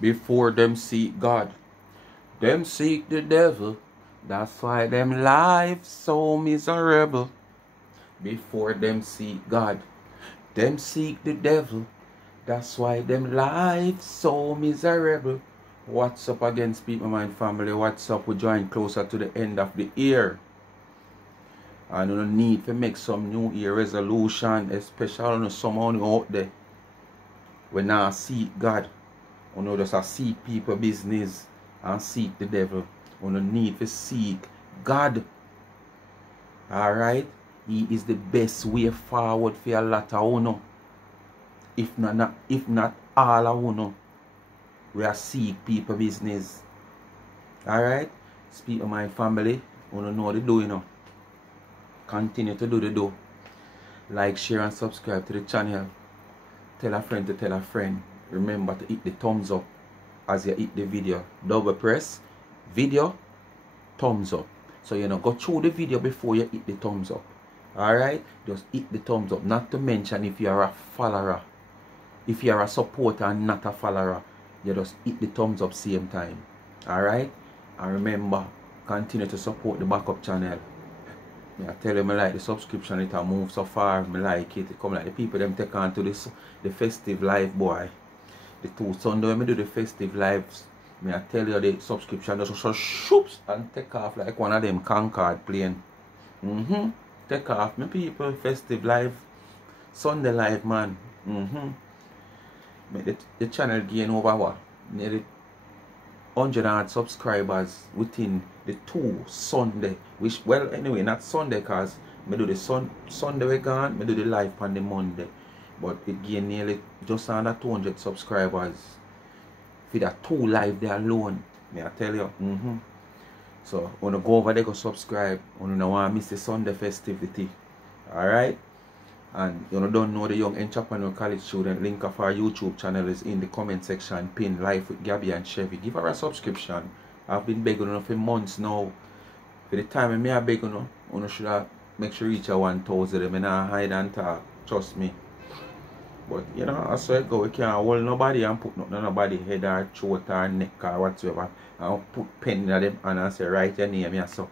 before them seek God. Them seek the devil, that's why them life so miserable. Before them seek God, them seek the devil, that's why them life so miserable. What's up against People Mind family? What's up? We're drawing closer to the end of the year. And you need to make some new year resolution, especially on someone out there. When I seek God, you know, just seek people business and seek the devil. You need to seek God. Alright? He is the best way forward for a lot of you. If not all of you. We are seek people business. Alright? Speak of my family. You know what to do, you know. Continue to do the do. Like, share and subscribe to the channel. Tell a friend to tell a friend. Remember to hit the thumbs up as you hit the video. Double press video, thumbs up. So you know, go through the video before you hit the thumbs up. Alright? Just hit the thumbs up. Not to mention if you are a follower. If you are a supporter and not a follower, you just hit the thumbs up same time. Alright? And remember, continue to support the backup channel. I tell you, I like the subscription, it move so far, I like it. It come like the people them take on to this the festive live, boy. The 2 Sunday when I do the festive lives, I tell you the subscription just shoops and take off like one of them Concorde plane. Take off, my people, festive live, Sunday live, man. Make the channel gain over what? Nearly 100 subscribers within the 2 Sunday, which, well, anyway, not Sunday, cause I do the Sunday we gone, I do the live on the Monday, but it gained nearly just under 200 subscribers for that 2 live there alone. May I tell you? So when you go over there, go subscribe. When you don't want to miss the Sunday festivity, all right? And you don't know the Young Entrepreneur College student, link of our YouTube channel is in the comment section, pin Life with Gabby and Chevy. Give her a subscription. I've been begging her for months now. For the time I beg her, you should have make sure you reach a 1,000. I not hide and talk, trust me. But you know, I swear go, we can't hold nobody and put nothing on nobody head or throat or neck or whatsoever. And put pen in them and say write your name here so.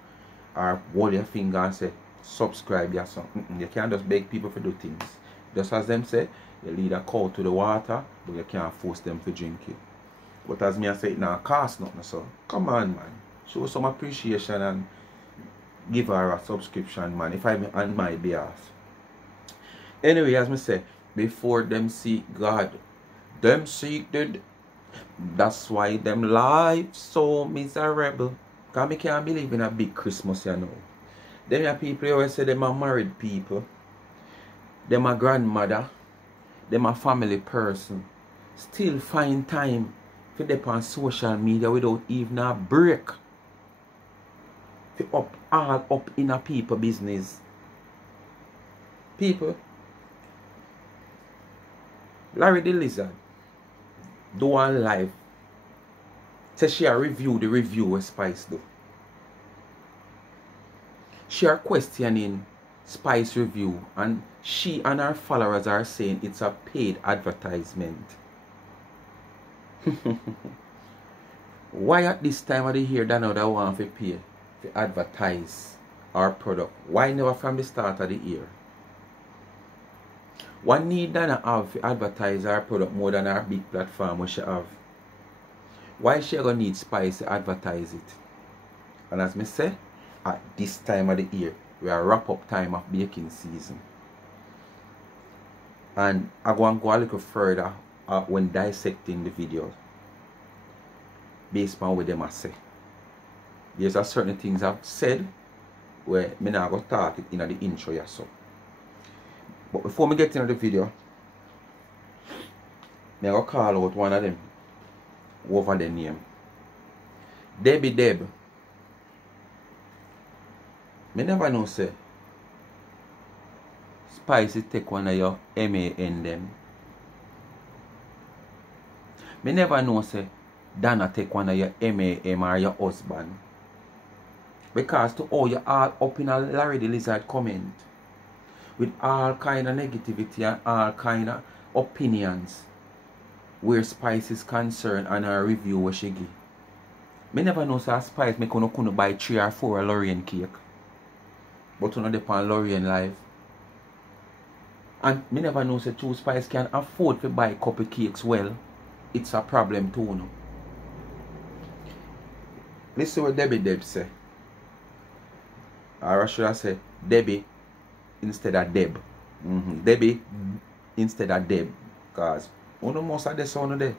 Or hold your finger and say subscribe ya so. You can't just beg people to do things. Just as them say, you lead a cow to the water, but you can't force them to drink it. But as me I say, it now cost nothing, so come on, man. Show some appreciation and give her a subscription, man, if I'm on my behalf. Anyway, as me say, before them seek God, them seek the, that's why them life so miserable. Because I can't believe in a big Christmas, you know. Them are people always say them are married people. Them a grandmother. Them a family person. Still find time for them on social media without even a break. For all up in a people business. People. Larry the Lizard do one live. Say she a review the review with Spice do. She are questioning Spice review and she and her followers are saying it's a paid advertisement. Why at this time of the year Donna that want to pay to advertise our product? Why never from the start of the year? What need Donna have to advertise our product more than our big platform which she have? Why she gonna need Spice to advertise it? And as me say, at this time of the year, we are wrap up time of baking season. And I go and go a little further when dissecting the video. Based on what them I say. There's a certain things I've said where me not go talk it in the intro or so. But before me get into the video, me go call out one of them over the name. Debbie Deb. Me never know say Spicy take one of your MAN them. Me never know say Donna take one of your MAM or your husband. Because to all you all up in a Larry the Lizard comment with all kind of negativity and all kind of opinions. where Spice is concerned and her review where she give. Me never know so Spice make you couldn't buy 3 or 4 Lorraine cake. But you know depend Lorraine live. And me never know so two Spice can afford to buy couple cakes well. It's a problem too no. Listen what Debbie Deb say. Or should I say Debbie instead of Deb. Debbie instead of Deb. Because one of most of the son of the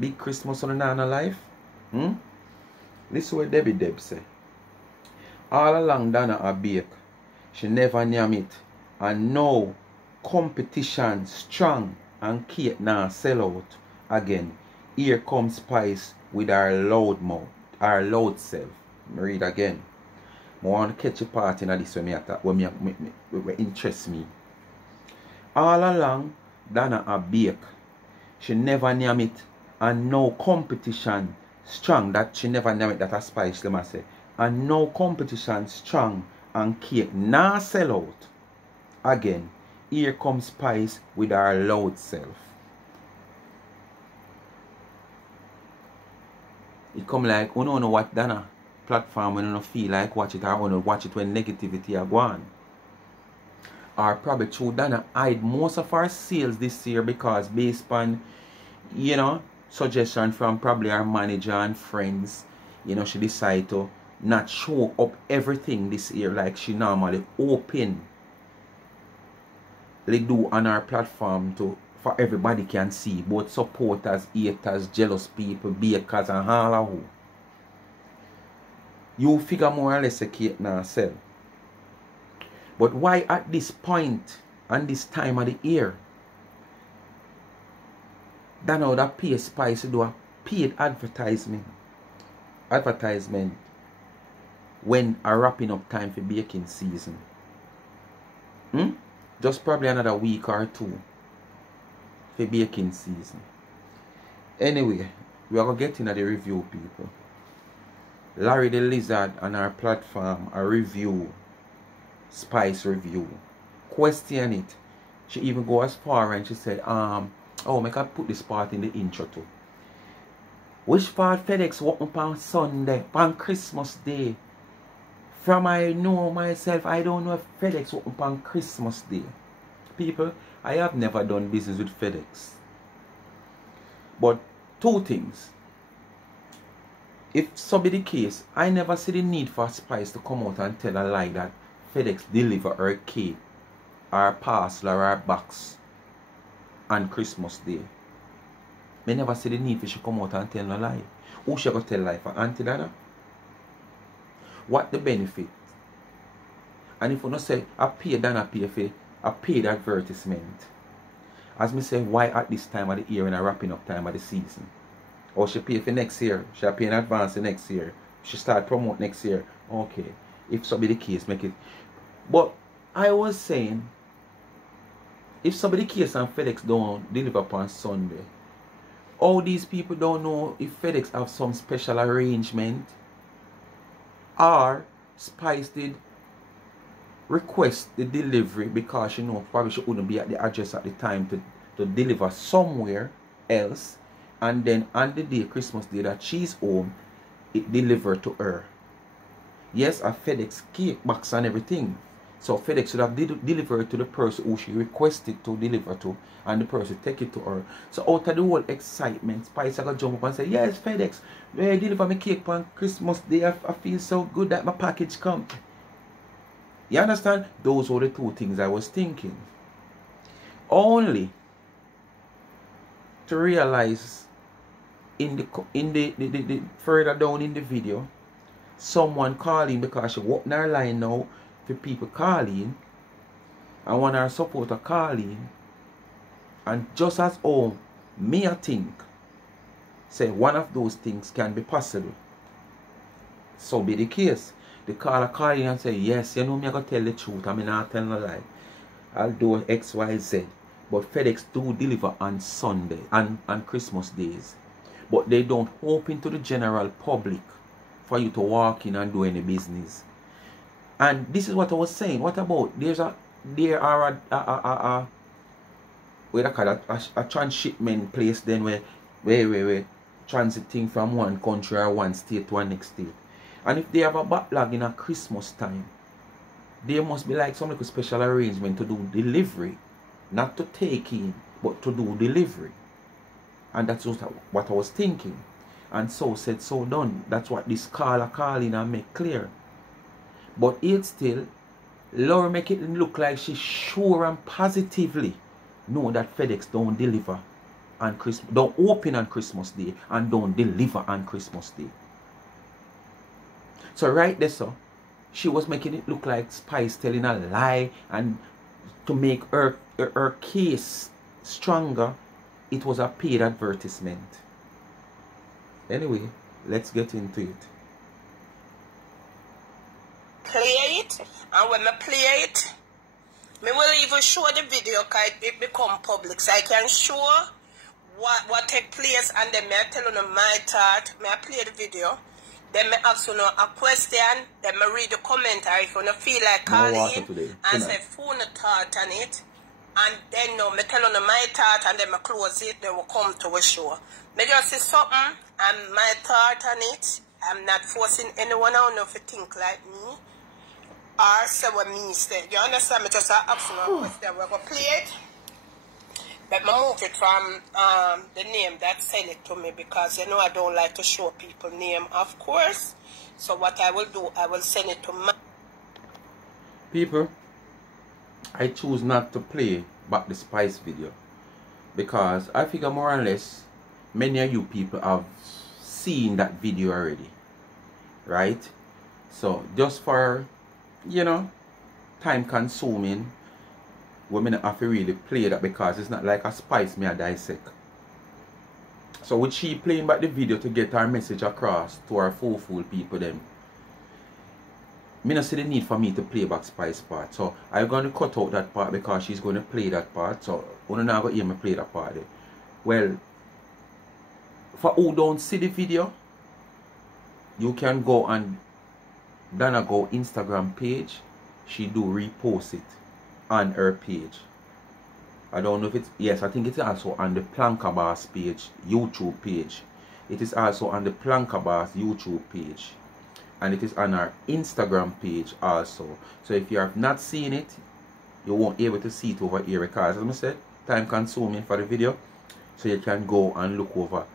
big Christmas on the Nana life. Listen what Debbie Deb say. All along Donna a bake. She never name it. And now competition strong and Kate now sell out again. Here comes Spice with her loud mouth. Her loud self. Me read again. I want to catch a part in this when interest me. All along, Donna a bake. She never name it. And no competition strong. That she never name it. That a Spice, let me say. And no competition strong. And Kate now sell out. Again, here comes Spice with her loud self. It come like, you don't know what Donna platform when you don't feel like watch it, or you don't watch it when negativity are gone. Or probably true Donna hide most of our sales this year because based on, you know, suggestion from probably our manager and friends, you know, she decided to not show up everything this year like she normally open do on our platform to for everybody can see, both supporters, haters, jealous people, bakers and all of who. You figure more or less a Kate now sell. But why at this point and this time of the year that now that pay Spice to do a paid advertisement when a wrapping up time for baking season? Just probably another week or two for baking season. Anyway, we are going to get into the review, people. Larry the Lizard on our platform, a review, Spice review. Question it. She even go as far and she said, oh, I can put this part in the intro too. Which part FedEx open on Sunday, on Christmas Day? From I know myself, I don't know if FedEx open on Christmas Day. People, I have never done business with FedEx. But two things. If so be the case, I never see the need for Spice to come out and tell a lie that FedEx deliver her cake, her parcel, or her box on Christmas Day. I never see the need for she come out and tell a lie. Who she going to tell lie for? Aunty Donna? What the benefit? And if you not say, I pay Donna pay for a paid advertisement. As me say, why at this time of the year and a wrapping up time of the season? Or she pay for next year. She pay in advance for next year. She start promote next year. Okay. If so be the case, make it. But I was saying, if so be the case and FedEx don't deliver upon Sunday, all these people don't know if FedEx have some special arrangement or Spice did request the delivery because she know probably she wouldn't be at the address at the time to deliver somewhere else, and then on the day, Christmas Day, that she's home, it delivered to her. Yes, a FedEx cake box and everything. So FedEx should have delivered to the person who she requested to deliver to, and the person take it to her. So out of the whole excitement, Spice got jump up and say, yes, FedEx, deliver me cake on Christmas Day. I feel so good that my package come. You understand? Those were the two things I was thinking. Only to realize in the further down in the video, someone calling because she opened her line now for people calling, and one of our supporter calling, and just as me I think say one of those things can be possible. So be the case. The caller call in and say, yes, you know me I gotta tell the truth, I mean not telling a lie. I'll do X, Y, Z. But FedEx do deliver on Sunday and on Christmas days. But they don't open to the general public for you to walk in and do any business. And this is what I was saying. What about there are where a transshipment place then where transiting from one country or one state to a next state. And if they have a backlog in a Christmas time, there must be like some like a special arrangement to do delivery. Not to take in, but to do delivery. And that's just what I was thinking. And so said, so done. That's what this caller calling and make clear. But it still, Laura make it look like she's sure and positively know that FedEx don't deliver on Christmas, don't open on Christmas Day and don't deliver on Christmas Day. So right there, so she was making it look like Spice telling a lie, and to make her case stronger, it was a paid advertisement. Anyway, let's get into it. Play it, and when I play it, I will even show the video because it become public, so I can show what take place, and then I tell you my thought. I play the video, then I ask you a question, then I read the commentary if you feel like calling and say phone thought on it, and then I tell you my thought, and then I close it. They will come to a show. I just say something and my thought on it. I'm not forcing anyone out to think like me or say what me say. You understand me? Just ask me a question. We're going to play it. But I move it from the name that sent it to me, because you know I don't like to show people name, of course. So what I will do, I will send it to my people. I choose not to play back the Spice video because I figure more or less many of you people have seen that video already, right? So just for, you know, time consuming, we may not have to really play that because it's not like a Spice me a dissect. So with she playing back the video to get our message across to our fool people then, me not see the need for me to play back Spice part. So I'm going to cut out that part because she's going to play that part. So you're not going to hear me play that part there. Well, for who don't see the video, you can go and Donna go Instagram page. She do repost it on her page. I don't know if it's, yes, I think it's also on the Plankabass page, YouTube page. It is also on the Plankabass YouTube page. And it is on our Instagram page also. So if you have not seen it, you won't be able to see it over here because, as I said, time consuming for the video. So you can go and look over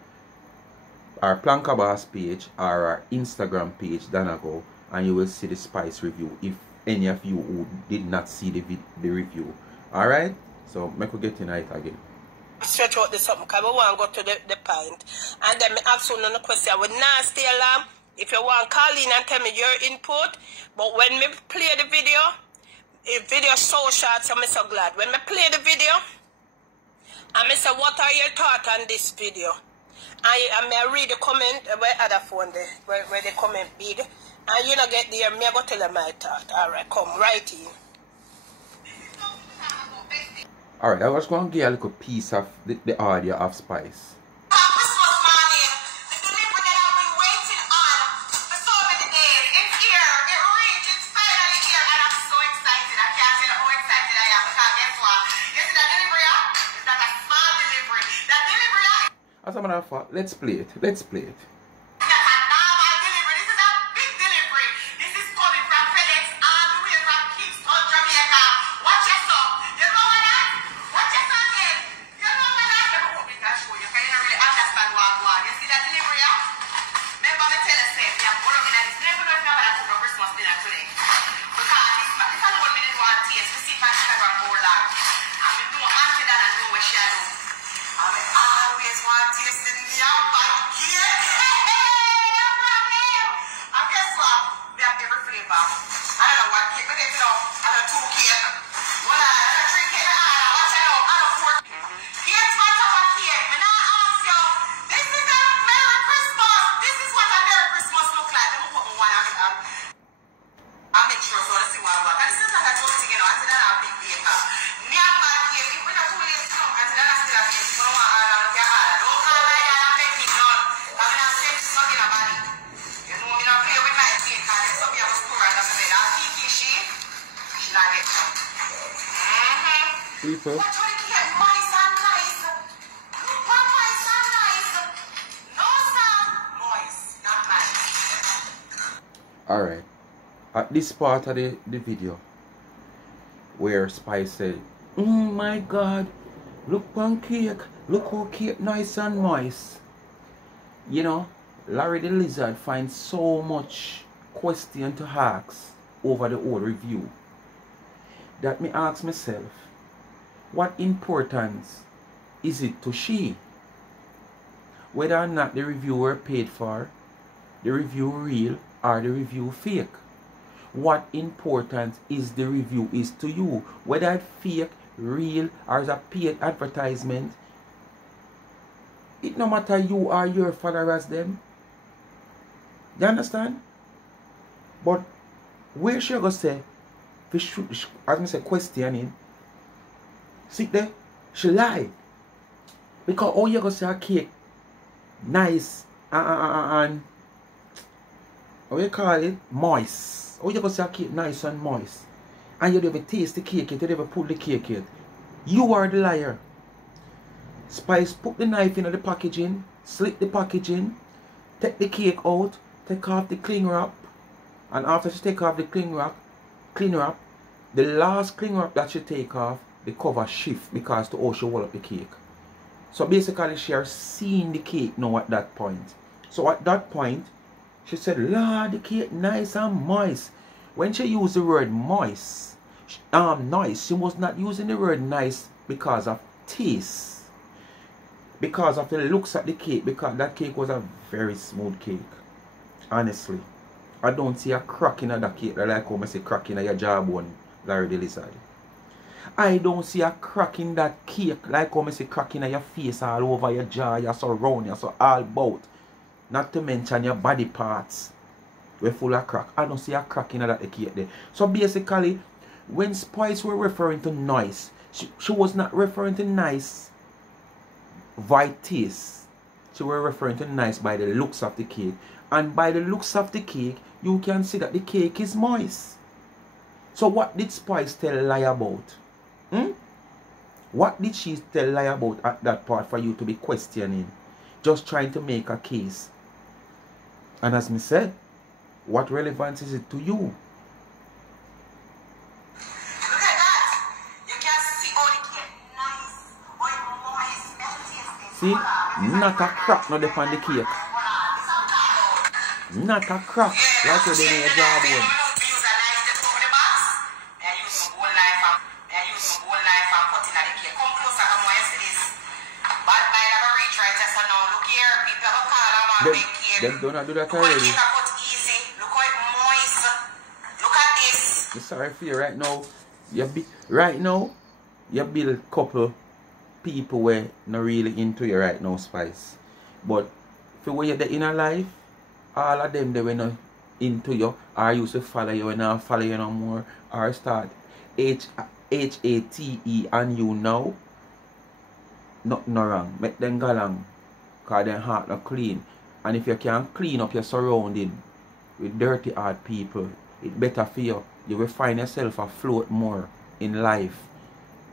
our Plankabass page or our Instagram page, Donna go, and you will see the Spice review if any of you who did not see the review. Alright? So make we get in it again. Stretch out this something because we want to go to the point. And then I ask you another question. We not stay long. If you want to call in and tell me your input, but when me play the video, if video so short, so I'm so glad. When me play the video, I say, what are your thoughts on this video? I may read the comment where other phone there, where the comment big, and you know get there, me go tell them my thought. Alright, come right in. Alright, I was going to give a little piece of the audio of Spice. As a matter of fact, let's play it. Let's play it. People. Alright. At this part of the video where Spice said, my God, look on cake, look how cake nice and moist. You know, Larry the Lizard finds so much question to ask over the whole review that me ask myself, what importance is it to she? Whether or not the reviewer paid for, the review real or the review fake? What importance is the review is to you? Whether it's fake, real, or is a paid advertisement, it no matter you or your followers them. You understand? But where she go say, as me say, questioning, sit there, she lie. Because all you go say a cake nice and how you call it? Moist. How you go say a cake nice and moist? And you never taste the cake yet, you never put the cake yet. You are the liar. Spice put the knife in the packaging, slit the packaging, take the cake out, take off the cling wrap, and after she take off the cling wrap, the last cling wrap that she take off, the cover shift because to how she hold up the cake. So basically she are seeing the cake now at that point. So at that point, she said, Lord, the cake nice and moist. When she used the word moist, nice, she was not using the word nice because of taste. Because of the looks at the cake, because that cake was a very smooth cake. Honestly. I don't see a crack in that cake like how I say crack in your jawbone, Larry the Lizard. I don't see a crack in that cake like how I say crack in your face all over your jaw, you're so round, you're so all about. Not to mention your body parts. We're full of crack. I don't see a crack in that cake there. So basically, when Spice were referring to nice, she was not referring to nice by taste. She were referring to nice by the looks of the cake. And by the looks of the cake, you can see that the cake is moist. So what did Spice tell lie about? What did she tell lie about at that part for you to be questioning? Just trying to make a case. And as me said, what relevance is it to you? Look at that! You can see all the cake nice, all moist, see? Not a crack not upon the cake. Not a crack like you did in your jawbone. Them don't do that already. Look how it moist. Look at this. I'm sorry for you right now. You build a couple people where not really into you right now, Spice. But for when you're there in a life, all of them they were not into you, or used to follow you and not follow you no more, or start HATE on you now. Nothing wrong. Make them go along. Because their heart not clean. And if you can clean up your surrounding with dirty hard people, it's better for you. You will find yourself afloat more in life,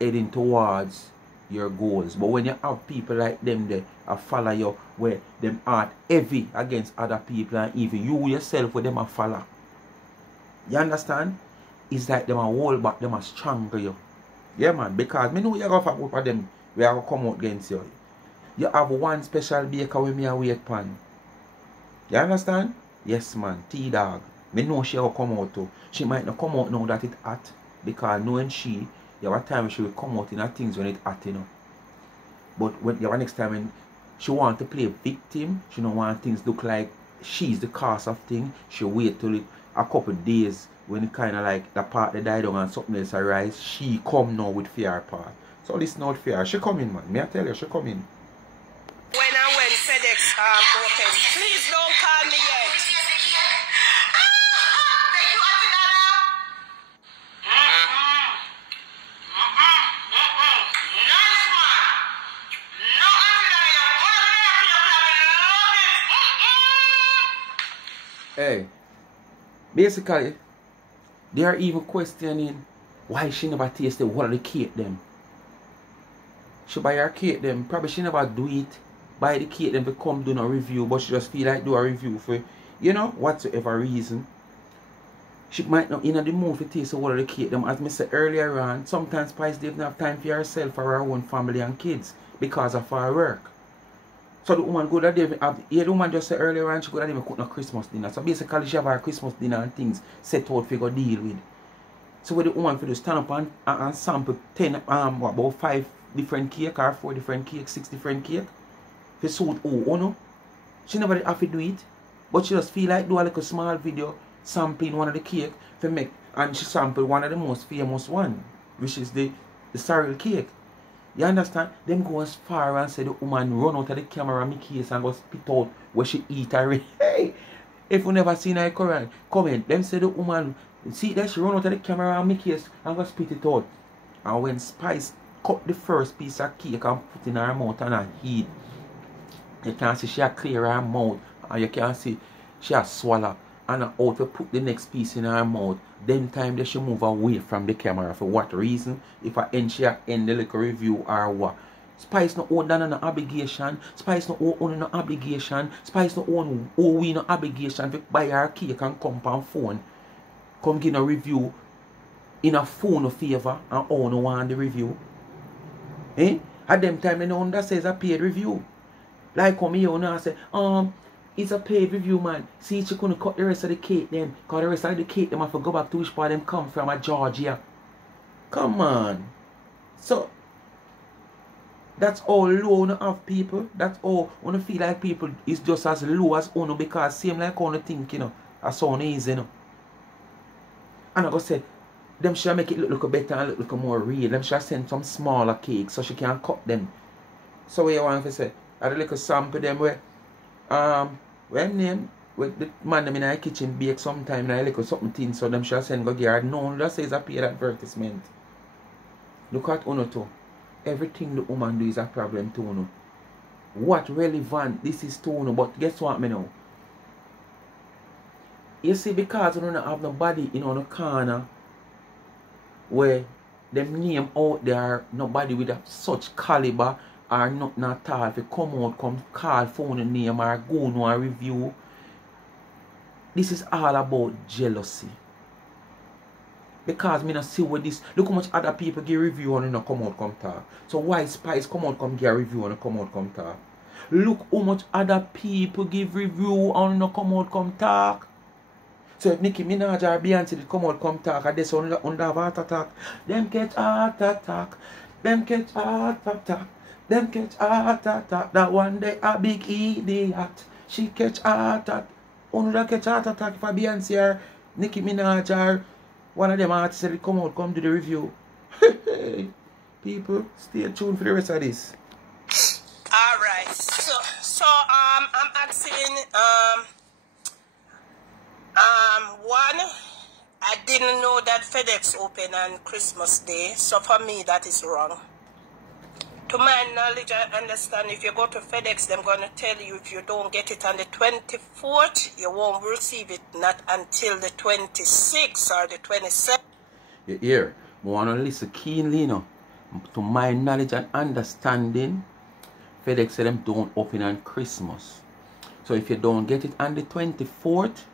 heading towards your goals. But when you have people like them there, follow you, where them heart heavy against other people, and even you yourself with them a follow. You understand? It's like them a hold back, them a strangle you. Yeah man, because me know you're going to fuck with them, we are going to come out against you. You have one special baker with me a wait pan. You understand? Yes man, T-Dog. Me know she will come out too. She might not come out now that it's hot. Because knowing she, you have a time she will come out in her things when it's hot, you know. But when you have next time when she want to play victim, she don't want things look like she's the cause of things. She wait till a couple of days when it kind of like the part that died down and something else arise. She come now with fear part. So this is not fair. She come in man. May I tell you, she come in. When FedEx open, please don't call me yet. Hey, basically, they are even questioning why she never tasted one of the cake them. She buy her cake them, probably she never do it. Buy the cake them to come do a review, but she just feel like do a review for, you know, whatsoever reason. She might not in the mood to taste all of the cake. Them, as I said earlier on, sometimes Spice didn't have time for herself or her own family and kids because of her work. So the woman could have even, the woman just said earlier on, she could have even cooked no Christmas dinner. So basically she have her Christmas dinner and things set out for go deal with. So what the woman could do, stand up and sample 10, about 5 different cake or 4 different cake, 6 different cake. For suit no. She never have to do it. But she just feel like do a little small video sampling one of the cake to make, and she sampled one of the most famous one, which is the sorrel cake. You understand? Them go as far and say the woman run out of the camera and make case and go spit out where she eat already. Hey! If you never seen her comment, them say the woman, see that she run out of the camera and make case and go spit it out. And when Spice cut the first piece of cake and put in her mouth and her heat, you can see she clear her mouth and you can see she has swallow and how to put the next piece in her mouth. Then time that she move away from the camera. For what reason? If I end, she end the little review or what? Spice no own Donna no obligation. Spice no own no obligation. Spice no own we no obligation to buy her cake and come on phone. Come give a review in a phone of favor and own no want the review. Eh? At them time they know that says a paid review. Like come here and say, it's a paid review, man. See, she couldn't cut the rest of the cake then. Because the rest of the cake, them have to go back to which part them come from, Georgia. Come on. So, that's all low on of people. That's all. When you feel like people is just as low as Uno because same like on the think, you know. As so easy, you know. And I go say, them should make it look better and look more real. Them should send some smaller cakes so she can cut them. So what you want to say? I little sample them where when name with the man them in the kitchen bake sometime and I like something thin so them shall send go gear. No, that says a paid advertisement. Look at Uno too. Everything the woman do is a problem to Uno. What relevant this is to Uno, but guess what me know? You see, because you don't have nobody in the corner where them name out there, nobody with such caliber or nothing at all, if you come out, come call phone a name or go no a review. This is all about jealousy. Because me not see what this, look how much other people give review and no come out come talk. So why Spice come out come give a review and come out come talk? Look how much other people give review and no come out come talk. So if Nicki Minaj or Beyonce did come out come talk and this under heart attack, them catch heart attack, them catch heart attack. Them catch heart attack. That one day a big idiot. She catch heart attack. Only that catch heart attack if a Beyonce or Nicki Minaj or one of them artists that come out, come do the review. People, stay tuned for the rest of this. Alright. So I'm asking one, I didn't know that FedEx open on Christmas Day, so for me that is wrong. To my knowledge, I understand if you go to FedEx, they're going to tell you if you don't get it on the 24th, you won't receive it not until the 26th or the 27th. You hear? I want to listen keenly, you know. To my knowledge and understanding, FedEx said them don't open on Christmas. So if you don't get it on the 24th,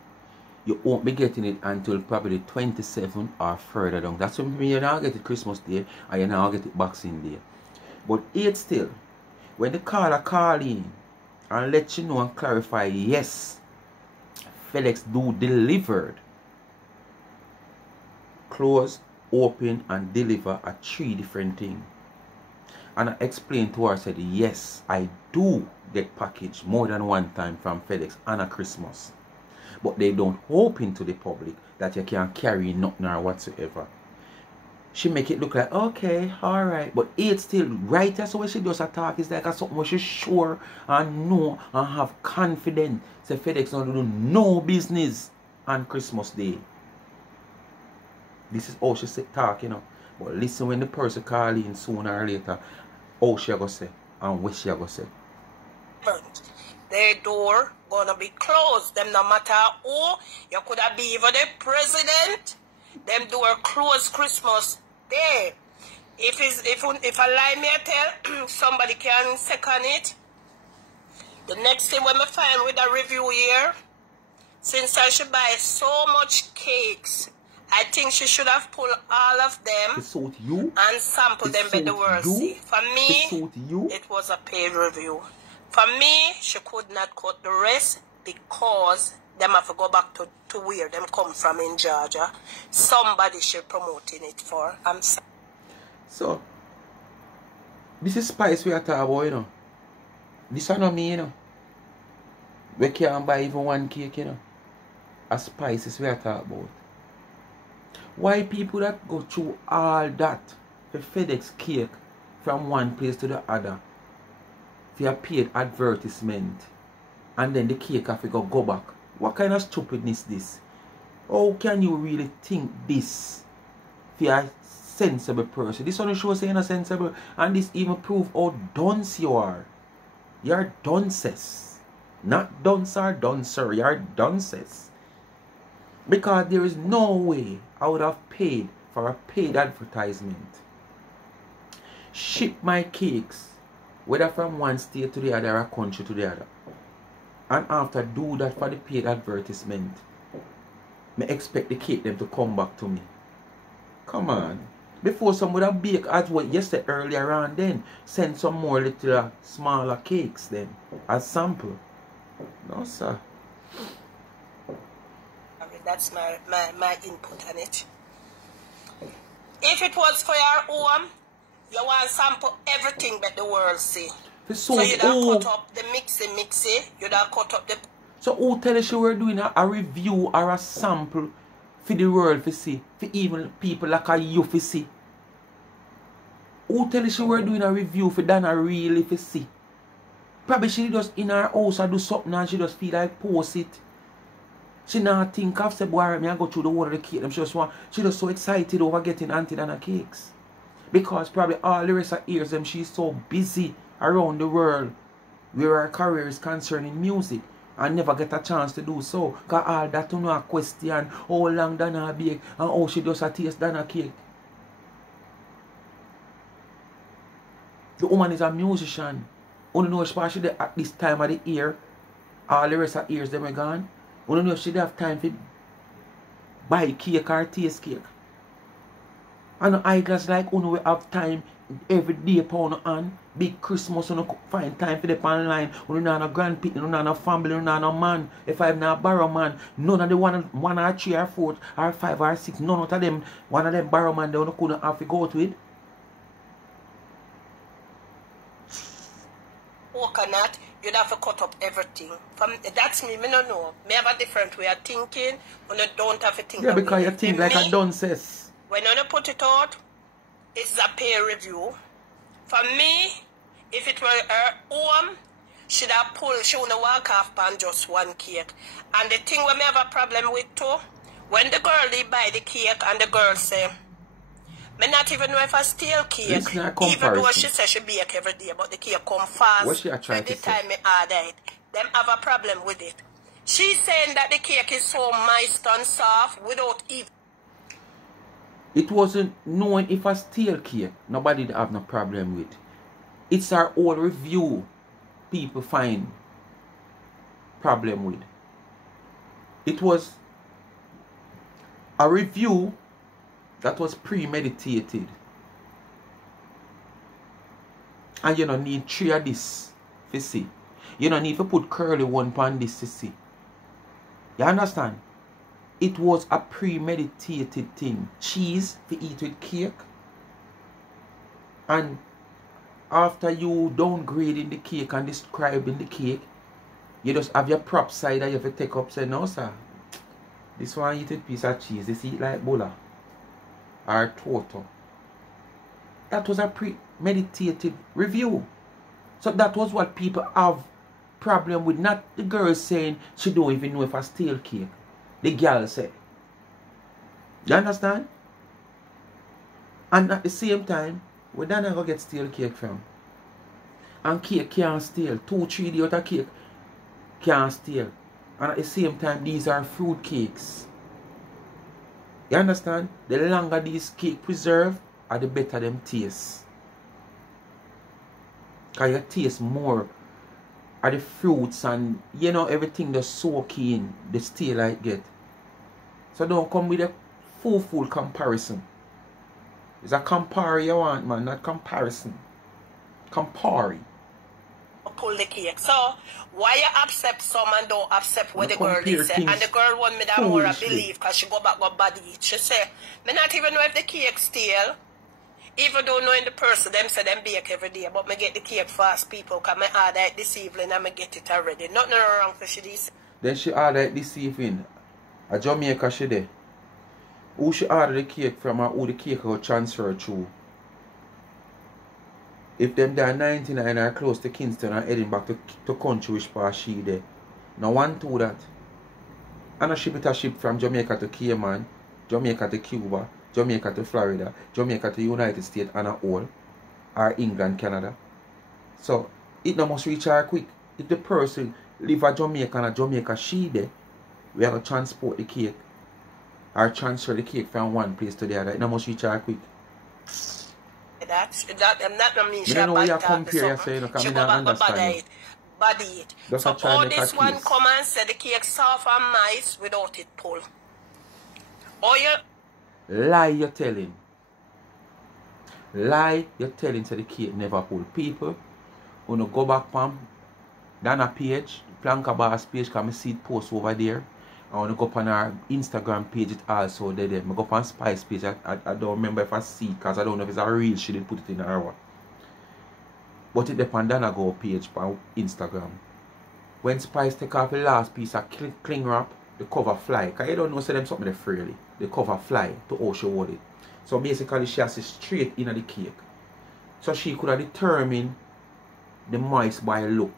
you won't be getting it until probably the 27th or further down. That's when you now get it Christmas Day and you now get it Boxing Day. But yet still, when the caller call in and let you know and clarify, yes, FedEx do delivered. Close, open, and deliver are 3 different things. And I explained to her, I said, yes, I do get package more than one time from FedEx on a Christmas. But they don't open to the public that you can carry nothing or whatsoever. She make it look like, okay, alright. But it's still right. That's why she does a talk. It's like something where she's sure and know and have confidence. Say FedEx don't do no business on Christmas Day. This is how she say talk, you know. But listen when the person call in sooner or later, how she go say and what she go say. Their door gonna be closed. Them no matter who, you could have been even the president. Them door close Christmas Day. If I lie me I tell, somebody can second it. The next thing when I find with a review here, Since she buys so much cakes, I think she should have pulled all of them to suit you and sample them by the world see. For me, it was a paid review. For me, she could not cut the rest because them have to go back to where them come from in Georgia. Somebody she promoting it for. I'm sorry. So, this is spice we are talking about, you know. This is not me, you know. We can't buy even one cake, you know. A spices we are talking about. Why people that go through all that for FedEx cake from one place to the other for a paid advertisement and then the cake have to go back? What kind of stupidness this? How can you really think this for a sensible person? This only shows saying a sensible, and this even prove how dunce you are. You're dunces. Not dunce or duncer, you're dunces. Because there is no way I would have paid for a paid advertisement. Ship my cakes, whether from one state to the other or a country to the other. And after do that for the paid advertisement, I expect the cake them to come back to me. Come on. Before some would have baked as what you said earlier on, then send some more little smaller cakes then as sample. No sir. That's my input on it. If it was for your home, you want to sample everything but the world see. So you'd have cut up the mixy, you'd have cut up the... So who tell us you were doing a review or a sample for the world to see? For even people like you to see? Who tell us you were doing a review for Donna really to see? Probably she just in her house or do something and she just feel like post it. She not think of say, boy, me I go through the whole of the cake. She just so excited over getting Aunty Donna cakes. Because probably all the rest of years she's so busy around the world where her career is concerned in music and never get a chance to do so. Because all that to know a question how long Donna bake and how she does a taste Donna cake. The woman is a musician. Only know she at this time of the year, all the rest of years them are gone. I don't know if she'd have time to buy cake or taste cake. And the eyeglass like we have time every day pound on. Big Christmas, you find time for the online. We don't have no grandparents, we don't have no family, we don't have no man. If I'm not borrow man, none of the one or three or four or five or six, none of them, one of them borrow man, they couldn't have to go to it. Work on that. You'd have to cut up everything. That's me, I don't know. Me have a different way of thinking, and you don't have to think. Yeah, because you think like a dunces. When you put it out, it's a peer review. For me, if it were her home, she wouldn't walk off on just one cake. And the thing we may have a problem with too, when the girl they buy the cake and the girl say, I not even know if I steal cake. Even though she says she bake every day, but the cake come fast. What she trying to say? Time I order it, them have a problem with it. She's saying that the cake is so moist and soft without even... It wasn't knowing if I steal cake. Nobody have no problem with. It's our old review people find problem with. It was a review that was premeditated. And you don't need three of this to see. You don't need to put curly one on this to see. You understand? It was a premeditated thing. Cheese to eat with cake. And after you downgrading the cake and describing the cake, you just have your prop side that you have to take up. Say, no sir, this one eat with piece of cheese. This eat like bola or toto. That was a premeditated review. So that was what people have problem with. Not the girl saying she don't even know if I steal cake. The girl said. You understand? And at the same time, where Donna go get steal cake from? And cake can't steal. 2-3 days out of cake can't steal. And at the same time, these are fruit cakes. You understand? The longer these cake preserve, the better them taste. Because you taste more are the fruits and you know everything the soak in, the stay like get. So don't come with a full comparison. It's a compare you want, man, not comparison. Compare. Pull the cake. So why you accept some and don't accept what the girl is say? And the girl want me that more I believe because she go back go body it. She say, me not even know if the cake stale. Even though knowing the person, them say them bake every day, but me get the cake fast people because me order it this evening and me get it already. Nothing wrong for she this. Then she order it this evening. A Jamaica she there. Who she order the cake from or who the cake will transfer through? If them there 99 are close to Kingston and heading back to country which part she there. No one do that. And a ship it a ship from Jamaica to Cayman, Jamaica to Cuba, Jamaica to Florida, Jamaica to United States and a all. Or England, Canada. So it no must reach her quick. If the person live at Jamaica and a Jamaica she there, we have to transport the cake or transfer the cake from one place to the other. It no must reach her quick. That I'm not mean she don't know bad you talk compare, so you know, she me go not back understand it. body it. Just So all this one case. come and say the cake soft and nice without it pull. Oh you Lie you're telling. Lie you're telling so the cake never pull. People, when you go back from Donna page, Planka Boss page, because I see it post over there. I want to go up on our Instagram page, it also there. I go up on Spice page. I don't remember if I see it because I don't know if it's a real she didn't put it in her hour. But it depends on Donna go page on Instagram. When Spice take off the last piece of cling wrap, the cover fly. Because you don't know, say them something there freely. The cover fly to how she word it. So basically she has it straight in the cake. So she could have determined the moist by look.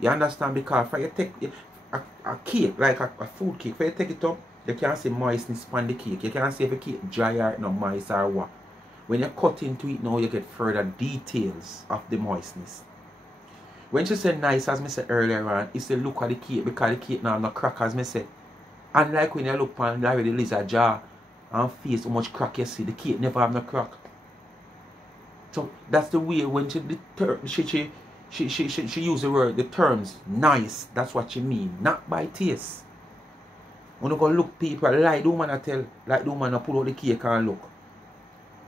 You understand? Because if you take a cake, like a food cake, if you take it up, you can't see moistness on the cake. You can't see if the cake dry or not moist or what. When you cut into it now, you get further details of the moistness. When she said nice, as I said earlier on, it's the look of the cake because the cake now have no crack, as I said. Unlike when you look on Larry the Lizard jaw and face how much crack you see, the cake never have no crack. So that's the way when she use the word, the terms nice, that's what she mean, not by taste. When you go look people, like the woman I tell, like the woman I pull out the cake and look.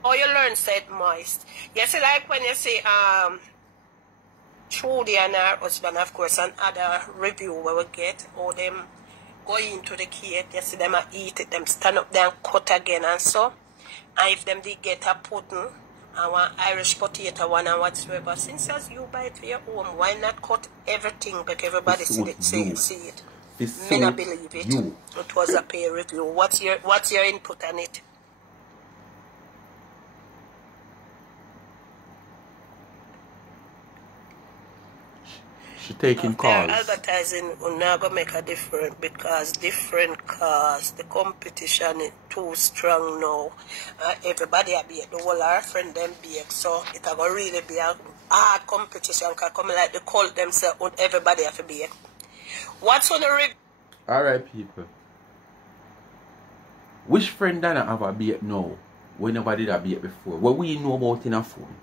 Oh, you learn said moist. You see, like when you say Trudy and her husband, of course, and other review where we get, or them go into the cake, you see them eat it, them stand up there and cut again and so. And if them did get a pudding, and one Irish potato one and whatsoever, since as you buy it for your home, why not cut everything like everybody see it? Me not believe it. It was a peer review. What's your input on it? She taking calls. Advertising will never make a difference because different cars, the competition is too strong now. Everybody will be the whole our friend them big, so it will really be a hard competition because come like the cult themselves, everybody have to be. What's on the review? Alright people. Which friend Donna have a beat now? We never did a beat before. What we know about in a phone?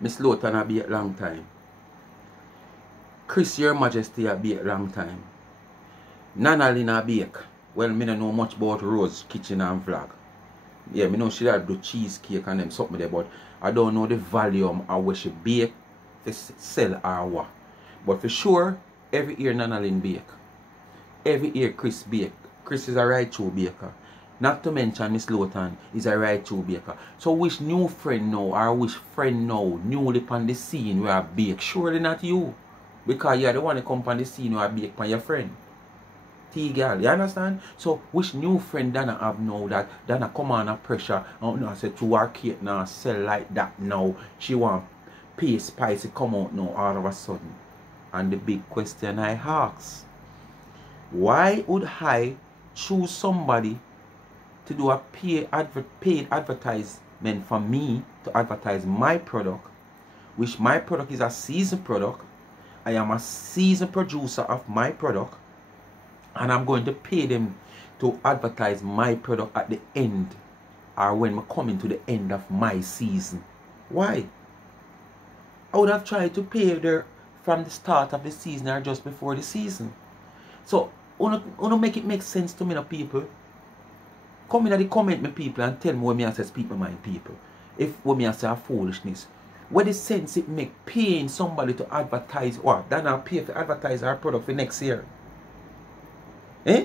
Miss Lawton a beat long time. Chris Your Majesty a bake long time. Nana Lynn a bake. Well, me don't know much about Rose Kitchen and Vlog. Yeah, me know she do cheesecake and them something there, but I don't know the volume of what she bake to sell or what. But for sure, every year Nana Lynn bake. Every year Chris bake. Chris is a right through baker. Not to mention Miss Lawton is a right through baker. So which new friend now or which friend now newly on the scene where I bake? Surely not you. Because you're the one that come on the scene where I bake for your friend. T-girl, you understand? So which new friend Donna have now that Donna come on a pressure and now say to her cake now sell like that now. She want pay Spice to come out now all of a sudden. And the big question I ask, why would I choose somebody to do a paid advertisement for me to advertise my product, which my product is a seasoned product. I am a seasoned producer of my product, and I'm going to pay them to advertise my product at the end or when we're coming to the end of my season. Why? I would have tried to pay their from the start of the season or just before the season. So, wanna make it make sense to me, no, people. Come in the comment, me people, and tell me what me I say speak my mind, people. If what me I say are foolishness. What the sense it make paying somebody to advertise, what? Donna pay to advertise our product for next year. Eh?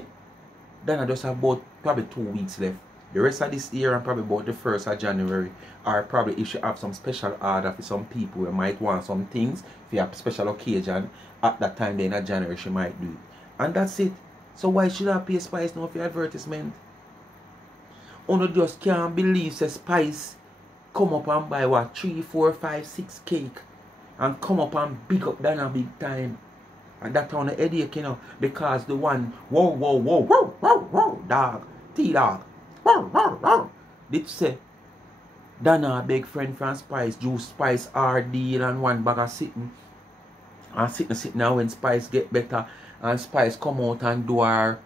Donna just have about probably 2 weeks left. The rest of this year and probably about the 1st of January. Or probably if she have some special order for some people who might want some things for a special occasion, at that time then in January she might do it. And that's it. So why should I pay Spice now for advertisement? Uno just can't believe that Spice come up and buy what 3, 4, 5, 6 cake and come up and big up Donna big time. And that on the headache, you know, because the one whoa dog, T-dog, did say Donna a big friend from Spice, juice Spice RD and one bag of sitting. And sitting now when Spice get better and Spice come out and do her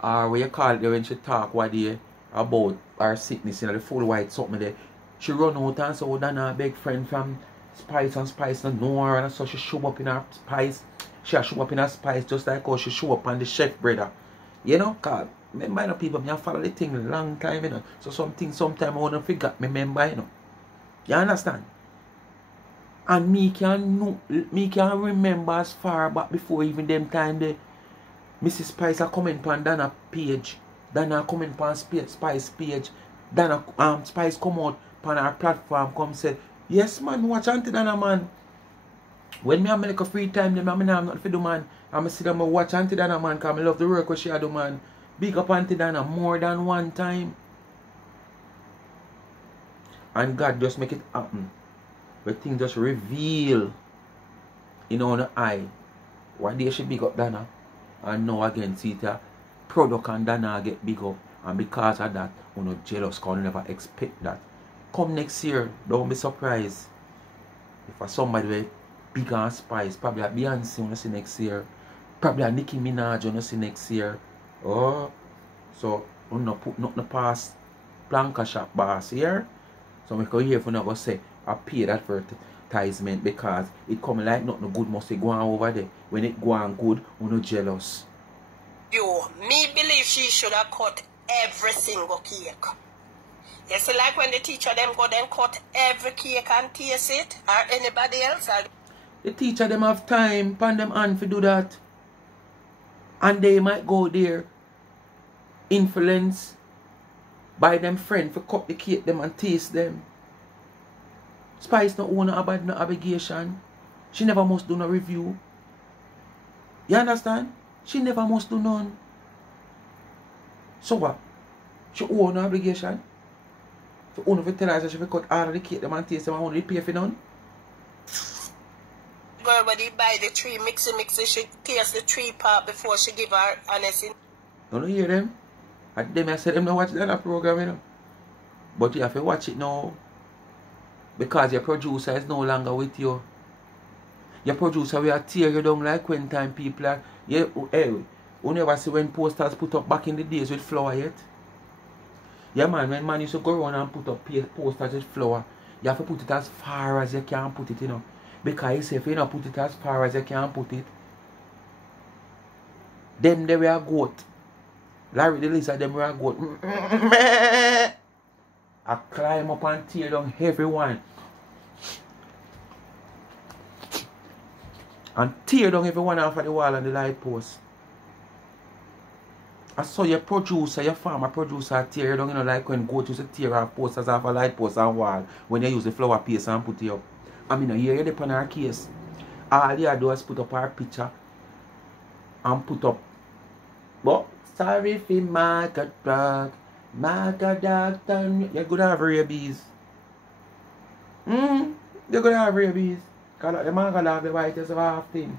what you call it when she talk what they about her sickness, you know, the full white something there. She run out and so Donna a big friend from Spice and Spice no know her, and so she show up in her Spice. She show up in her Spice just like how she show up on the chef brother. You know, cause remember, you know, people, me follow the thing a long time, you know. So something sometime I wanna forget me remember, you know. You understand? And me can remember as far back before even them time the Mrs. Spice a comment on Donna page. Donna comment on Spice page. Donna Spice come out on our platform come say, yes man, watch Aunty Donna man. When me have like a free time, then I have nothing to do, man. I'm sit down and watch Aunty Donna, man, because I love the work what she do, man. Big up Aunty Donna more than one time. And God just make it happen. But things just reveal in our eye. One day she big up Donna. And now again, see the product and Donna get big up. And because of that, we're not jealous, because we never expect that. Come next year, don't be surprised. If somebody will big and Spice, probably a Beyonce you see next year, probably a Nicki Minaj you see next year. Oh, so we not put nothing past Blanca shop boss here. So we can hear for now go say a paid advertisement because it come like nothing good must go on over there. When it go on good, we not jealous. Yo, me believe she should have cut every single cake. You see, like when the teacher them go then cut every cake and taste it, or anybody else. The teacher them have time pan them on to do that. And they might go there influence by them friend for cut the cake them and taste them. Spice no own no bad no obligation. She never must do no review. You understand? She never must do none. So what? She own no obligation. So own to tell her that she will cut all of the cake them and taste them and only pay for none. Girl, when you buy the tree, mix it, she taste the tree part before she give her honesty. Don't hear them? At them I said them not watch that program, you know. But you have to watch it now. Because your producer is no longer with you. Your producer will tear you down like when time people are. Yeah, hey, you never see when posters put up back in the days with flour yet. Yeah man, when man used to go around and put up posters with flour, you have to put it as far as you can put it, you know. Because if you don't put it as far as you can put it, them they were a goat. Larry the lizard, them were a goat. I climb up and tear down everyone. And tear down everyone off of the wall and the light post. I saw your producer, your farmer producer tear down, you know, like when goat used to tear off posters off a light post and wall when they use the flower paste and put it up. I mean, here you dip on our case. All you do is put up our picture and put up. But sorry for market drug. Market doctor. You're going to have rabies. You're going to have rabies. Because the market dog, the white is half thing.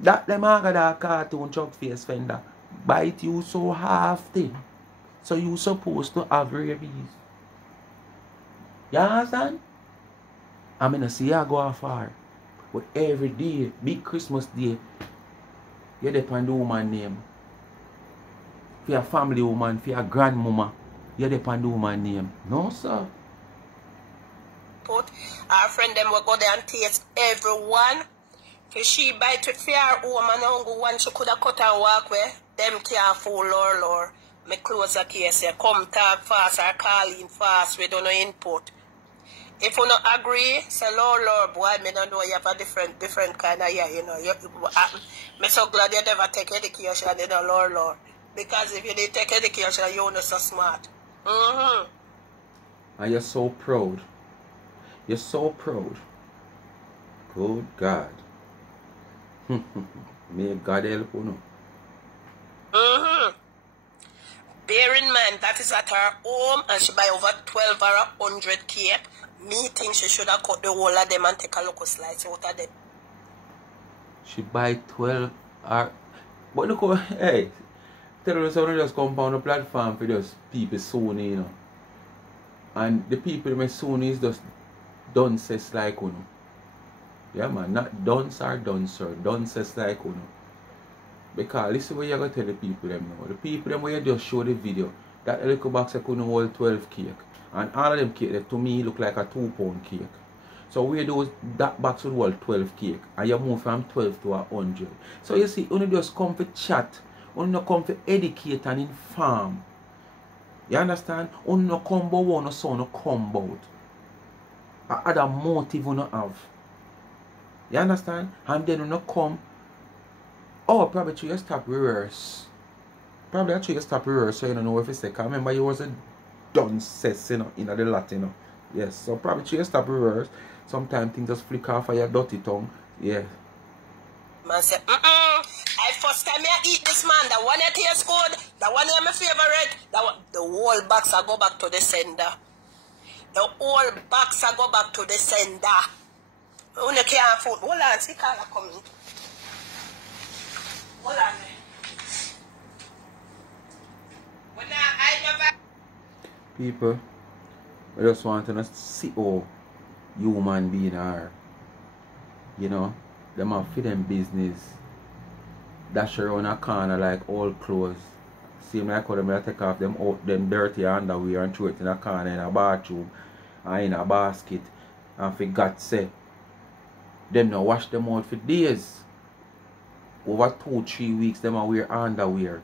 That the market dog cartoon chuck face fender bite you so half thing. So you supposed to have rabies. You understand? I mean, I see you go far. But every day, big Christmas day, you depend on the woman name. For your family woman, for your grandmama, you depend on the woman name. No, sir. input. Our friend them will go there and taste everyone. If she bite it for her home and only one she could have cut and walk where, them can't fool Lord. Me close the case here. Come talk fast or call in fast. We don't know input. If you not agree, say Lord, boy, me don't know you have a different kind of yeah, you know. Me so glad you never take education, you know, Lord. Because if you didn't take education, you're not so smart. And you're so proud. You're so proud. Good God. May God help you know. Bear in mind, that is at her home and she buy over 12 or 100 cake. Me think she should have cut the whole of them and take a look slice out of them. She buy 12 or... But look, hey, tell us how to just come on the platform for just people soon, you know. And the people who soon is just dunces like you know. Yeah man, not dunce or duncer, dunces like you know. Because listen what you gotta tell the people them now. The people them where you just show the video, that little box I couldn't hold 12 cake. And all of them cake to me look like a 2-pound cake. So where those that box would hold 12 cake and you move from 12 to 100. So you see, only just come for chat, only not come for educate and inform. You understand? Only no combo one or so no combo out. Other motive you no have. You understand? And then you no come. Oh, probably you stop reverse. Probably actually you stop reverse so you don't know if it's like. I remember you was a dunce, you know, in the Latin, you know. Yes, so probably you stop reverse. Sometimes things just flick off of your dirty tongue. Yeah. Man say, I first time I eat this man, the one that tastes good, the one that my favorite, the whole box I go back to the sender. The whole box I go back to the sender. Only can't food. Hold on, see Carla coming. Hold on. When I never... People, I just want to see how human being are. You know, them have for them business. Dash around a corner like old clothes. Seem like how them take off them out them dirty underwear and throw it in a corner in a bathroom or in a basket and forgot say them not wash them out for days. Over 2-3 weeks them are wear underwear.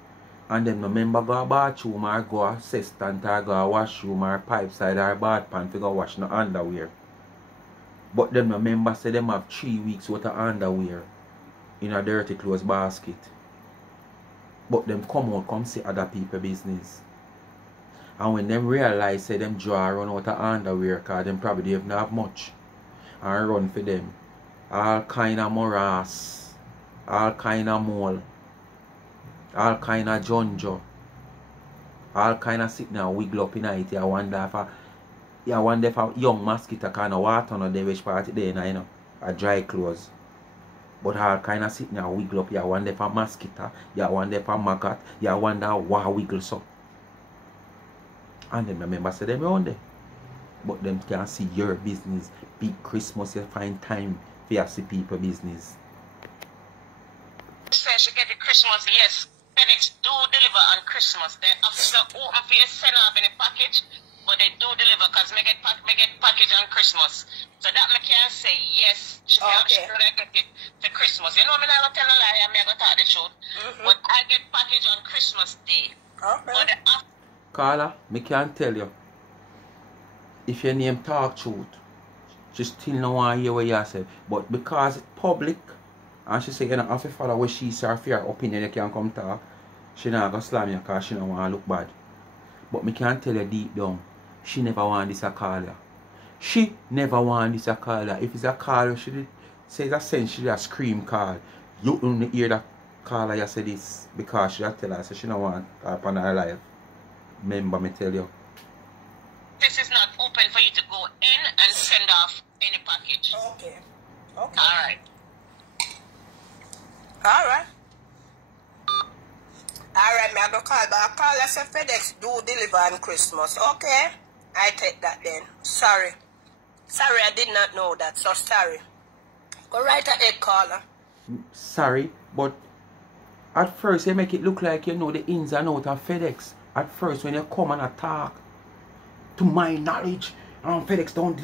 And them no remember go a bathroom or go a cistern or go a washroom or pipe side or bath pan to go wash no underwear. But them no remember say them have 3 weeks worth of underwear in a dirty clothes basket. But them come out come see other people business. And when them realize say them draw run out of underwear because them probably don't have much. And run for them. All kind of morass. All kind of mole. All kind of junjo. All kind of sitting and wiggle up in it. You wonder if a young mosquito kind of water on the which part there, you know, a dry clothes. But all kind of sitting and wiggle up. You wonder if a mosquito, you wonder if a maggot, you wonder why wiggle so. And them remember say them around there. But them can see your business. Big Christmas, you find time for you see people business. She get it Christmas, yes. FedEx do deliver on Christmas. The officer open for you send off any package, but they do deliver because me get package on Christmas. So that me can say yes. She can get it for Christmas. You know me never tell a lie, I go tell the truth. But I get package on Christmas Day. Okay. But Carla, me can't tell you. If your name talk truth, she still no want to hear what you say. But because it's public, and she say you don't have to follow what she say or for her opinion, you can come talk, she not going to slam you because she don't want to look bad. But me can't tell you deep down, she never want this a call you. She never want this a call you. If it's a call, she say it's a sense, she a scream call. You only hear that caller you say this because she tell her so she don't want upon her life. Remember me tell you. This is not open for you to go in and send off any package. Okay. Alright. Alright, me I go call back. Call us if FedEx do deliver on Christmas. Okay? I take that then. Sorry, I did not know that, so sorry. Go right ahead, caller. Sorry, but at first you make it look like you know the ins and outs of FedEx. At first when you come and attack, to my knowledge, FedEx don't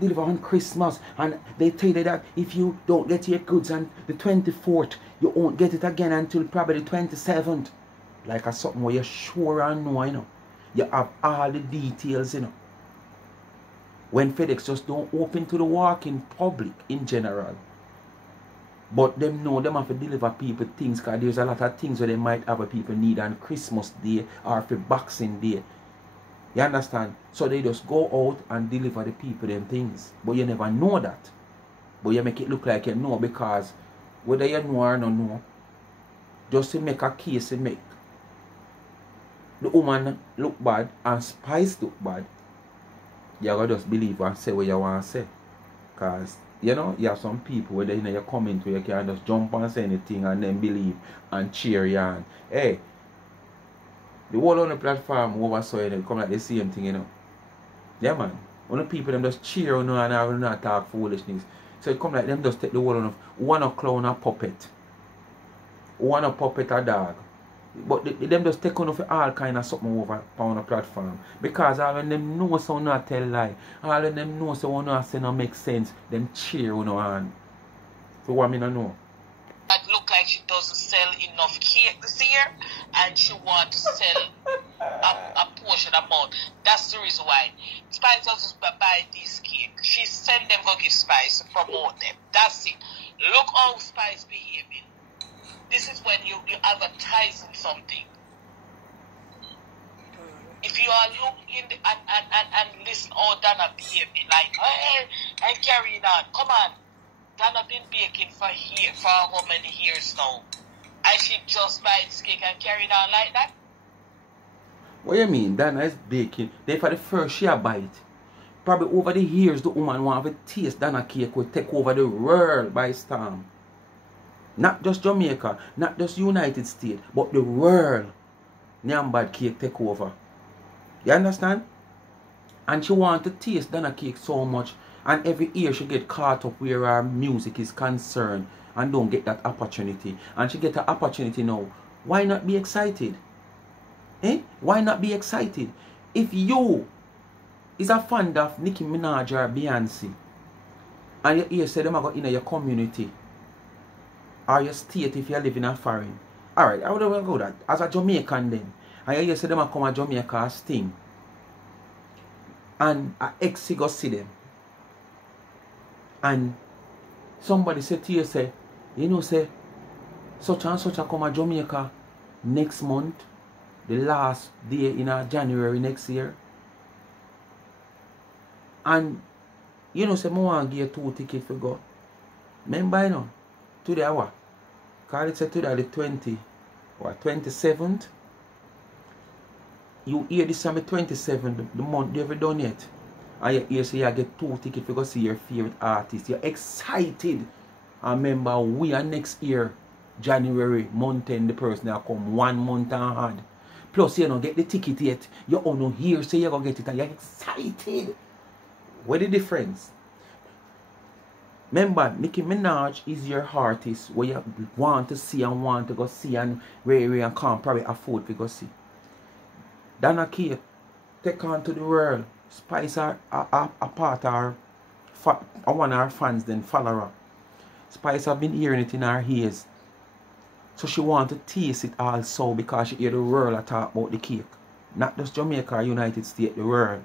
deliver on Christmas, and they tell you that if you don't get your goods on the 24th, you won't get it again until probably the 27th. Like a something where you're sure and know, you know. You have all the details, you know. When FedEx just don't open to the walk-in public in general. But them know them have to deliver people things, because there's a lot of things where they might have a people need on Christmas Day or for Boxing Day. You understand? So they just go out and deliver the people them things. But you never know that. But you make it look like you know, because whether you know or not know, just to make a case to make the woman look bad and Spice look bad, you gotta just believe and say what you want to say. Because, you know, you have some people where you know you come into, you can just jump and say anything and then believe and cheer you on. Hey, the whole on the platform over so it come like the same thing, you know. Yeah, man. When the people them just cheer on and not talk foolishness. So it come like them just take the whole on of one a clown a puppet. One a puppet a dog. But them just take on of all kind of something over on the platform. Because all of them know so not tell lie. All of them know so not say no make sense. Them cheer on on. So what I mean I know. That look like she doesn't sell enough cake this year, and she wants to sell a portion amount. That's the reason why Spice doesn't buy these cake. She send them go give Spice to promote them. That's it. Look how Spice behaving. This is when you're advertising something. If you are looking and listen how Donna behaving, like, hey, I'm carrying on. Come on. Donna been baking for how many years now? I should just buy this cake and carry it on like that? What you mean? Donna is baking. Then for the first she a bite. Probably over the years the woman want to taste Donna cake will take over the world by storm. Not just Jamaica, not just United States, but the world. Nyambad cake take over. You understand? And she want to taste Donna cake so much. And every year she get caught up where her music is concerned and don't get that opportunity. And she get an opportunity now. Why not be excited? Eh? Why not be excited? If you is a fan of Nicki Minaj or Beyonce, and you hear say them are in your community or your state if you live in a foreign. Alright, I would have go that. As a Jamaican then. And you hear say them are come to Jamaica sting. And a ex go see them. And somebody said to you, say, you know, say, such and such a come to Jamaica next month, the last day in January next year. And, you know, say, I want to give you 2 tickets for go. Remember, you know, today what? Call it say today the 27th. You hear this on the 27th, the month they ever done yet. And you hear say you get 2 tickets to go see your favorite artist. You're excited. And remember, we are next year, January, month end, the person that come 1 month and hard. Plus, you don't get the ticket yet. You don't hear say you're going to get it and you're excited. What the difference? Remember, Nicki Minaj is your artist where you want to see and want to go see and really and can't probably afford to go see. Donna Kate, take on to the world. Spice are a part of one of our fans, then follow her. Spice have been hearing it in her ears. So she want to taste it also because she hear the world talk about the cake. Not just Jamaica or United States, the world.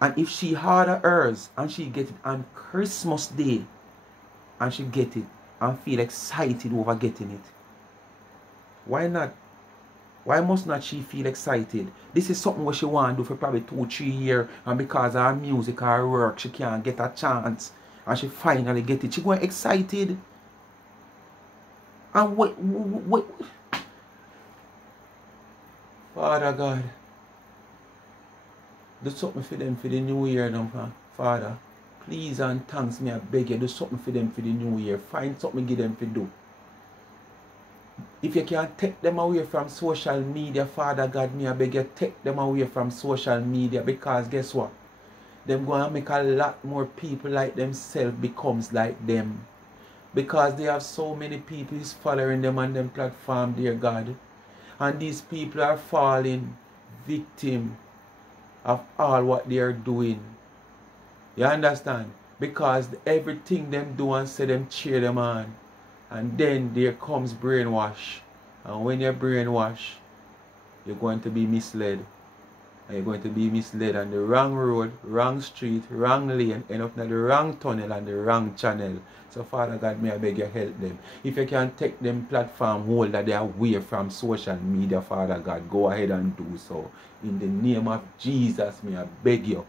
And if she order hers and she get it on Christmas Day and she get it and feel excited over getting it, why not? Why must not she feel excited? This is something what she want to do for probably 2-3 years, and because of her music or her work she can't get a chance and she finally get it. She going excited. And what Father God, do something for them for the new year now, Father. Please and thanks me, I beg you, do something for them for the new year. Find something give them to do. If you can take them away from social media, Father God, me I beg you, take them away from social media, because guess what? Them going to make a lot more people like themselves becomes like them. Because they have so many people is following them on them platform, dear God. And these people are falling victim of all what they are doing. You understand? Because everything them do and say them cheer them on. And then there comes brainwash. And when you're brainwash, you're going to be misled. And you're going to be misled on the wrong road, wrong street, wrong lane, end up in the wrong tunnel and the wrong channel. So Father God, may I beg you help them. If you can take them platform hold that they are away from social media, Father God, go ahead and do so. In the name of Jesus, may I beg you.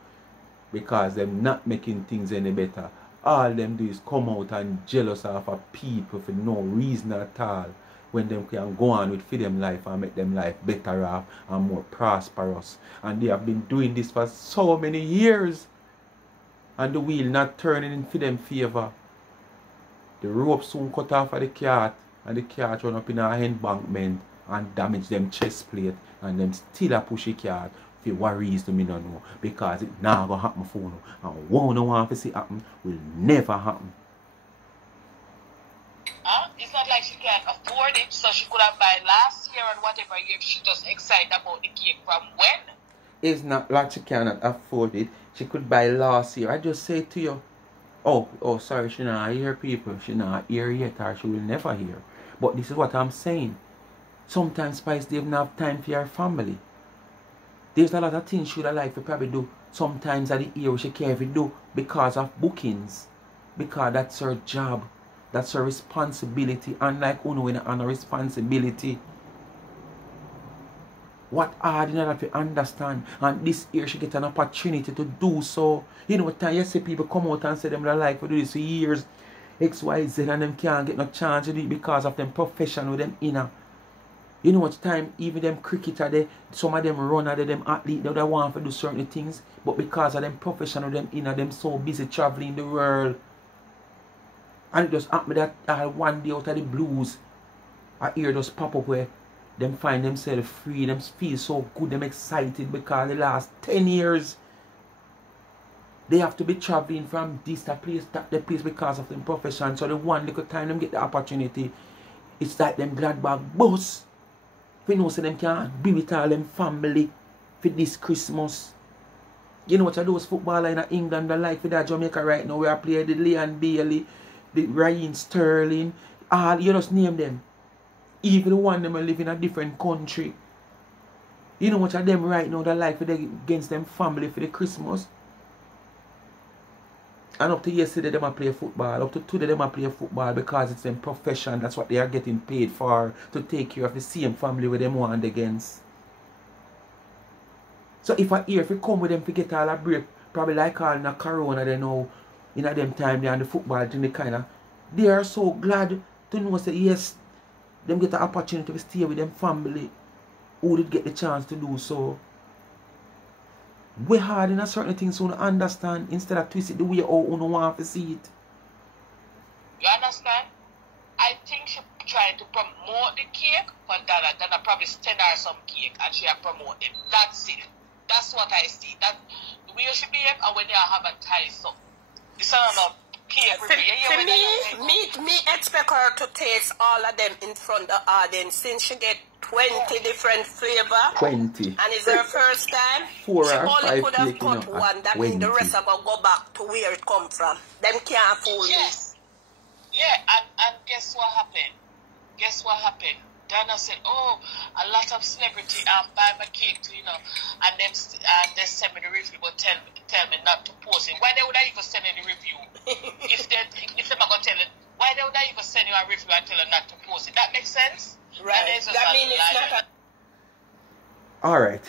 Because them not making things any better. All them do is come out and jealous of a people for no reason at all. When them can go on with for them life and make them life better off and more prosperous. And they have been doing this for so many years. And the wheel not turning in for them favor. The rope soon cut off of the cart. And the cart run up in our embankment and damage them chest plate. And them still a push the cart. For what reason me don't know. Because it not gonna happen for no. And what no want to see happen will never happen. It's not like she can't afford it, so she could have buy last year and whatever year. She just excited about the cake from when? It's not like she cannot afford it. She could buy last year. I just say to you, oh, sorry, she not hear people. She not hear yet, or she will never hear. But this is what I'm saying. Sometimes Spice they don't have time for your family. There's a lot of things she would like to probably do. Sometimes at the year she can't even do because of bookings. Because that's her job. That's her responsibility. Unlike Uno in a responsibility. What hard in order to understand. And this year she get an opportunity to do so. You know what time you see people come out and say them like to do this for years. X, Y, Z and them can't get no chance to do it because of them profession with them inner. You know what time even them cricketer they, some of them runner they, them athlete they want to do certain things. But because of them profession with them inner, them so busy traveling the world. And it just happened that one day out of the blues, I hear just pop up where them find themselves free, them feel so good, them excited because the last 10 years they have to be traveling from this place, that place because of them profession. So the one little time them get the opportunity, it's like them glad bag bus. We know so them can't be with all them family for this Christmas. You know what are those footballers in England that like for that Jamaica right now where I play the Leon Bailey, the Ryan Sterling, all you just name them. Even the one them live in a different country. You know what are them right now that like for they against them family for the Christmas. And up to yesterday them a play football. Up to today them a play football because it's them profession. That's what they are getting paid for. To take care of the same family with them want against. So if I hear if you come with them to get all a break, probably like all in a corona they know. In a them time they and the football thing they kinda they are so glad to know say yes them get the opportunity to stay with them family who did get the chance to do so. We hard in a certain things so you understand instead of twist it the way you don't want to see it. You understand? I think she trying to promote the cake for Donna. Donna probably send her some cake and she promote it. That's it. That's what I see. That the way she behave and when they have a tie so. It's not about cake. For me expect her to taste all of them in front of the audience since she get 20 different flavor. 20. And it's her first time. 4 she or only 5 could have cake, cut you know, one. That 20. means the rest are going to go back to where it come from. Them can't fool me. Yeah, and guess what happened? Donna said, oh, a lot of celebrity buy my cake too, you know, and they send me the review but tell me not to post it. Why they would I even send me the review? if they're not gonna tell it, why they would I even send you a review and tell her not to post it? That makes sense? Right. That means it's not a Alright.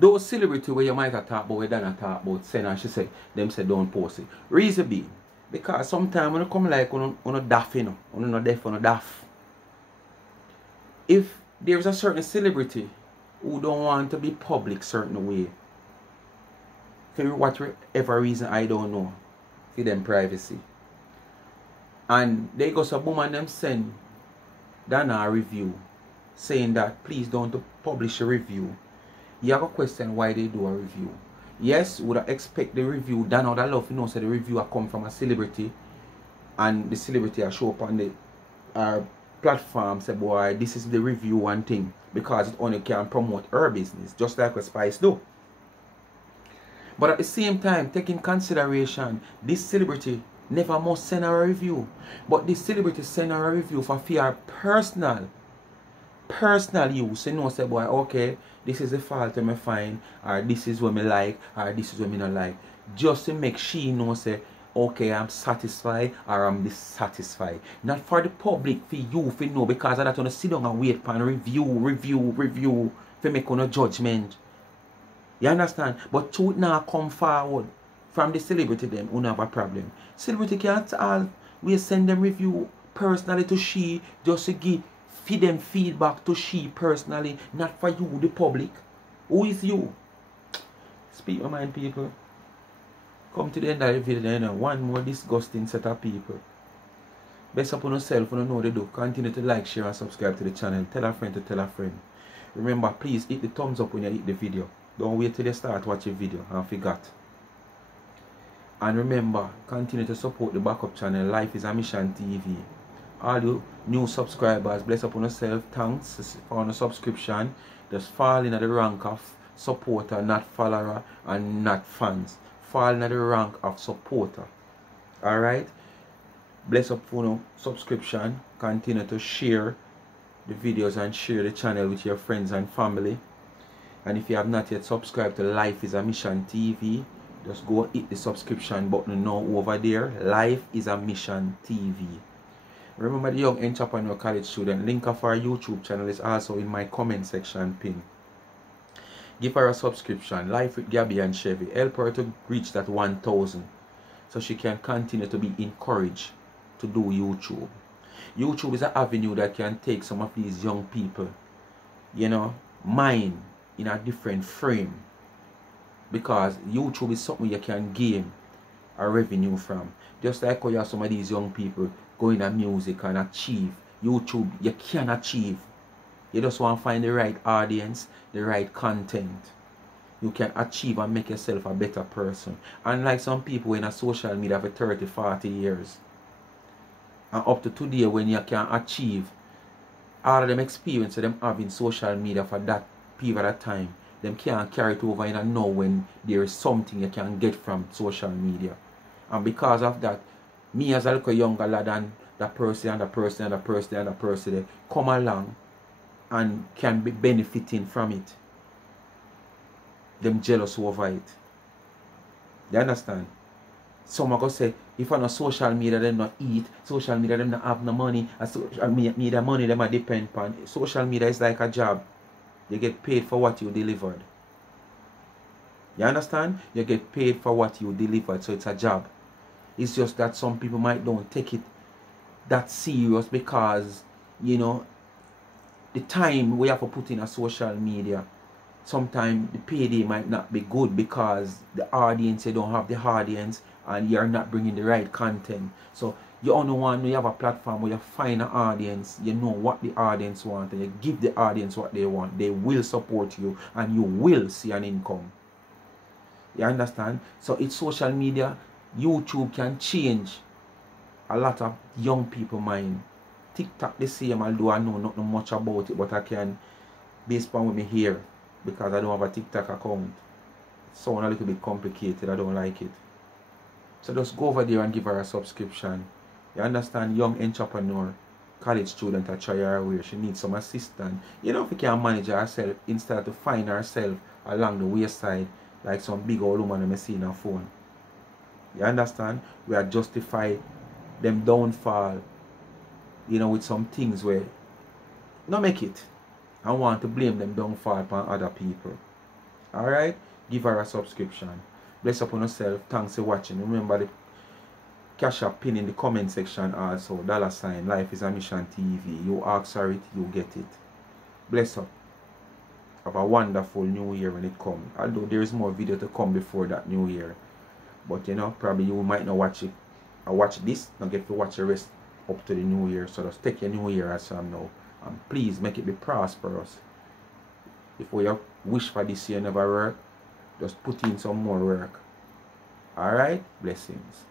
Those celebrity where you might have talked about, where Donna talk about, saying and she said, them say don't post it. Reason being, because sometimes when you come like on a daft, you know, on a deaf, on a daft. If there's a certain celebrity who don't want to be public certain way, for whatever reason I don't know, for them privacy. And they go so boom and them send Donna a review saying that please don't publish a review. You have a question why they do a review. Yes, would I expect the review, Donna would love to know so the review come from a celebrity and the celebrity will show up on the platform say boy this is the review one thing because it only can promote her business just like what Spice do. But at the same time, take in consideration, this celebrity never must send her a review. But this celebrity send her a review for fear personal use. You know, say, boy, okay, this is the fault I find, or this is what me like, or this is what me not like. Just to make she know, say, okay, I'm satisfied or I'm dissatisfied. Not for the public, for you, for know, because I don't want to sit down and wait for review, for make no judgment. You understand? But truth now come forward from the celebrity them who have a problem. Celebrity can't all we send them review personally to she, just to give feed them feedback to she personally, not for you, the public. Who is you? Speak my mind, people. Come to the end of the video, you know, one more disgusting set of people. Best upon yourself, you know they do. Continue to like, share and subscribe to the channel. Tell a friend to tell a friend. Remember, please hit the thumbs up when you hit the video. Don't wait till you start watching video and forget. And remember, continue to support the backup channel, Life is a Mission TV. All you new subscribers, bless upon yourself. Thanks for the subscription. Just fall in at the rank of supporter, not follower, and not fans. Fall in at the rank of supporter. Alright? Bless up for no subscription. Continue to share the videos and share the channel with your friends and family. And if you have not yet subscribed to Life is a Mission TV, just go hit the subscription button now over there. Life is a Mission TV. Remember the Young Entrepreneur College student, link of our YouTube channel is also in my comment section pin. Give her a subscription, Life with Gabby and Chevy. Help her to reach that 1,000 so she can continue to be encouraged to do YouTube. YouTube is an avenue that can take some of these young people, you know, mind in a different frame, because YouTube is something you can gain a revenue from. Just like how you have some of these young people going at music and achieve. YouTube you can achieve. You just want to find the right audience, the right content. You can achieve and make yourself a better person. Unlike some people in a social media for 30, 40 years. And up to today when you can achieve all of them experience them having social media for that period of time, them can't carry it over in a now when there is something you can get from social media. And because of that, me as a little younger lad and that person and that person and that person and that person, they come along and can be benefiting from it. Them jealous over it. You understand? Some are going to say, if on a social media them not eat, social media them not have no money, and social media money them a depend upon. Social media is like a job. You get paid for what you delivered. You understand? You get paid for what you delivered, so it's a job. It's just that some people might don't take it that serious because, you know, the time we have to put in a social media, sometimes the payday might not be good because the audience, you don't have the audience and you're not bringing the right content. So you only want, you have a platform where you find an audience, you know what the audience wants, and you give the audience what they want. They will support you and you will see an income. You understand? So it's social media. YouTube can change a lot of young people's mind. TikTok the same, although I know not much about it, but I can, based upon what me here, because I don't have a TikTok account. It sounds a little bit complicated, I don't like it. So just go over there and give her a subscription. You understand? Young entrepreneur, college student, I try her away. She needs some assistance. You know, if you can manage herself instead of find herself along the wayside like some big old woman I see in her phone. You understand? We are justify them downfall, you know, with some things where not make it. I want to blame them downfall upon other people. Alright? Give her a subscription. Bless upon yourself. Thanks for watching. Remember the cash app pin in the comment section also. $, Life is a Mission TV. You ask for it, you get it. Bless up. Have a wonderful new year when it comes. Although there is more video to come before that new year. But you know, probably you might not watch it. I watch this, not get to watch the rest up to the new year. So just take your new year as from now. And please make it be prosperous. If we wish for this year never work, just put in some more work. Alright? Blessings.